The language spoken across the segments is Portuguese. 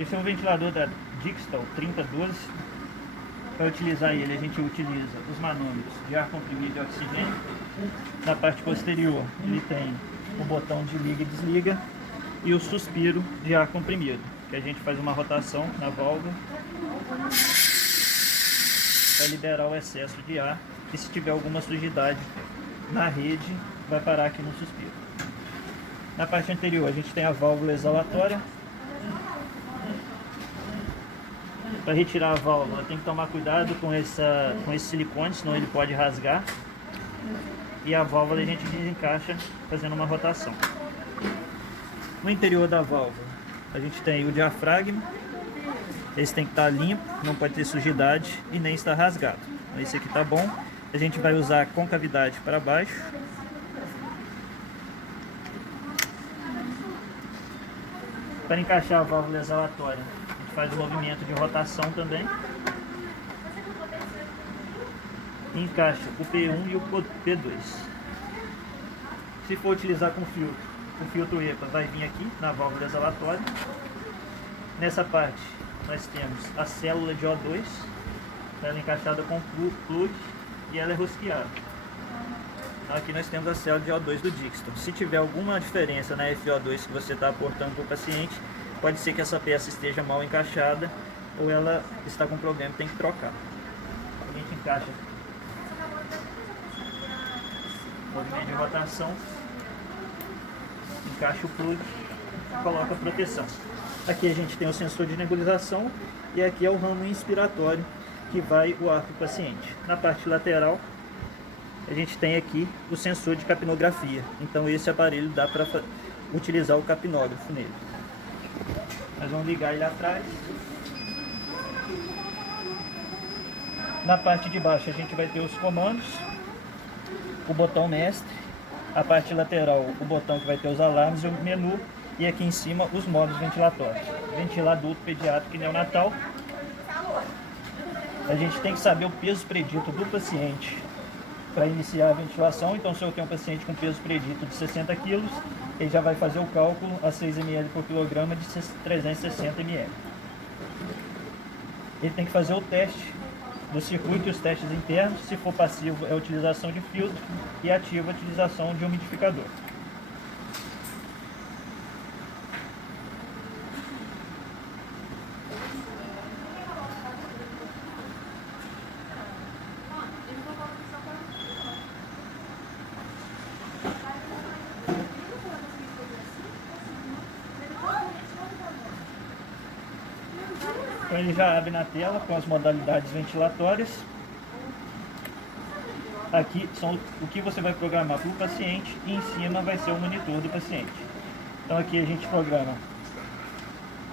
Esse é um ventilador da Dixtal 3012. Para utilizar ele, a gente utiliza os manômetros de ar comprimido e oxigênio. Na parte posterior, ele tem o botão de liga e desliga e o suspiro de ar comprimido, que a gente faz uma rotação na válvula para liberar o excesso de ar, e se tiver alguma sujidade na rede, vai parar aqui no suspiro. Na parte anterior, a gente tem a válvula exalatória. Para retirar a válvula, tem que tomar cuidado com esse silicone, senão ele pode rasgar. E a válvula a gente desencaixa fazendo uma rotação. No interior da válvula, a gente tem o diafragma. Esse tem que estar limpo, não pode ter sujidade e nem estar rasgado. Esse aqui está bom. A gente vai usar a concavidade para baixo. Para encaixar a válvula exalatória, a gente faz o movimento de rotação também. E encaixa o P1 e o P2. Se for utilizar com filtro, o filtro EPA vai vir aqui na válvula exalatória. Nessa parte nós temos a célula de O2, ela é encaixada com plug e ela é rosqueada. Aqui nós temos a célula de O2 do Dixtal. Se tiver alguma diferença na FO2 que você está aportando para o paciente, pode ser que essa peça esteja mal encaixada ou ela está com problema, tem que trocar. A gente encaixa o movimento de rotação, encaixa o plug e coloca a proteção. Aqui a gente tem o sensor de nebulização e aqui é o ramo inspiratório que vai o ar para o paciente. Na parte lateral a gente tem aqui o sensor de capnografia. Então esse aparelho dá para utilizar o capnógrafo nele. Nós vamos ligar ele atrás. Na parte de baixo a gente vai ter os comandos, o botão mestre, a parte lateral o botão que vai ter os alarmes e o menu, e aqui em cima os modos ventilatórios, ventilar adulto, pediátrico e neonatal. A gente tem que saber o peso predito do paciente para iniciar a ventilação. Então, se eu tenho um paciente com peso predito de 60 kg, ele já vai fazer o cálculo a 6 ml por quilograma de 360 ml. Ele tem que fazer o teste do circuito e os testes internos. Se for passivo, é a utilização de filtro, e ativo a utilização de umidificador. Então ele já abre na tela com as modalidades ventilatórias. Aqui são o que você vai programar para o paciente e em cima vai ser o monitor do paciente. Então aqui a gente programa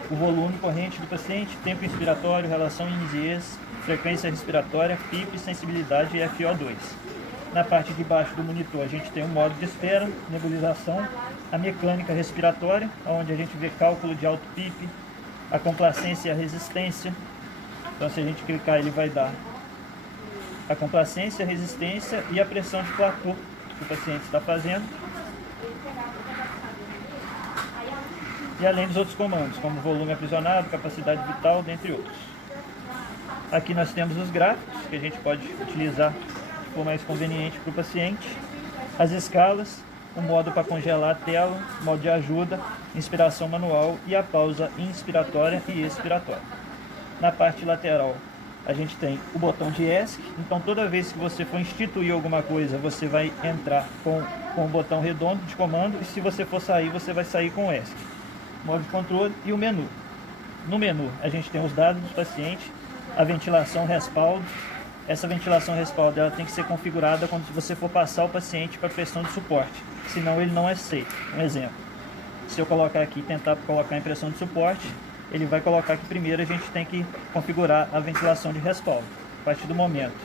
o volume corrente do paciente, tempo inspiratório, relação INS, frequência respiratória, PIP, sensibilidade e FO2. Na parte de baixo do monitor a gente tem o modo de espera, nebulização, a mecânica respiratória, onde a gente vê cálculo de alto PIP, a complacência e a resistência. Então se a gente clicar ele vai dar a complacência, a resistência e a pressão de platô que o paciente está fazendo. E além dos outros comandos, como volume aprisionado, capacidade vital, dentre outros. Aqui nós temos os gráficos que a gente pode utilizar se for mais conveniente para o paciente. As escalas, o modo para congelar a tela, modo de ajuda, inspiração manual e a pausa inspiratória e expiratória. Na parte lateral a gente tem o botão de ESC, então toda vez que você for instituir alguma coisa, você vai entrar com o botão redondo de comando, e se você for sair, você vai sair com o ESC. Modo de controle e o menu. No menu a gente tem os dados do paciente, a ventilação respaldo. Essa ventilação respaldo ela tem que ser configurada quando você for passar o paciente para a pressão de suporte, senão ele não é aceito. Um exemplo, se eu colocar aqui, tentar colocar a impressão de suporte, ele vai colocar que primeiro a gente tem que configurar a ventilação de respaldo. A partir do momento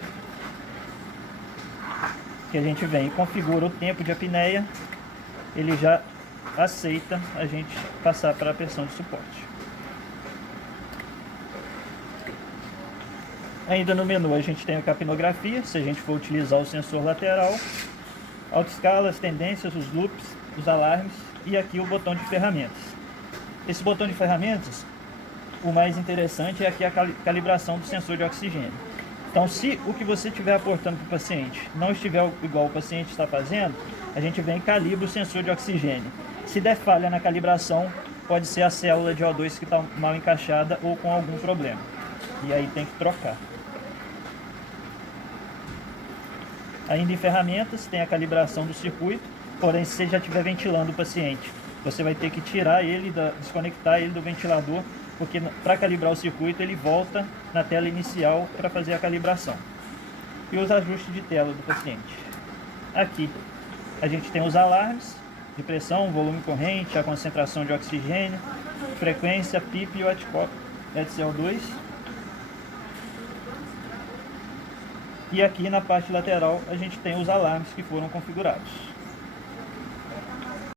que a gente vem e configura o tempo de apneia, ele já aceita a gente passar para a pressão de suporte. Ainda no menu a gente tem a capnografia, se a gente for utilizar o sensor lateral, autoescalas, tendências, os loops, os alarmes e aqui o botão de ferramentas. Esse botão de ferramentas o mais interessante é aqui a calibração do sensor de oxigênio. Então, se o que você estiver aportando para o paciente não estiver igual o paciente está fazendo, a gente vem e calibra o sensor de oxigênio. Se der falha na calibração, pode ser a célula de O2 que está mal encaixada ou com algum problema. E aí tem que trocar. Ainda em ferramentas, tem a calibração do circuito, porém se você já estiver ventilando o paciente, você vai ter que tirar ele, desconectar ele do ventilador, porque para calibrar o circuito ele volta na tela inicial para fazer a calibração. E os ajustes de tela do paciente. Aqui a gente tem os alarmes de pressão, volume corrente, a concentração de oxigênio, frequência, PIP e o ETCO2. E aqui na parte lateral a gente tem os alarmes que foram configurados.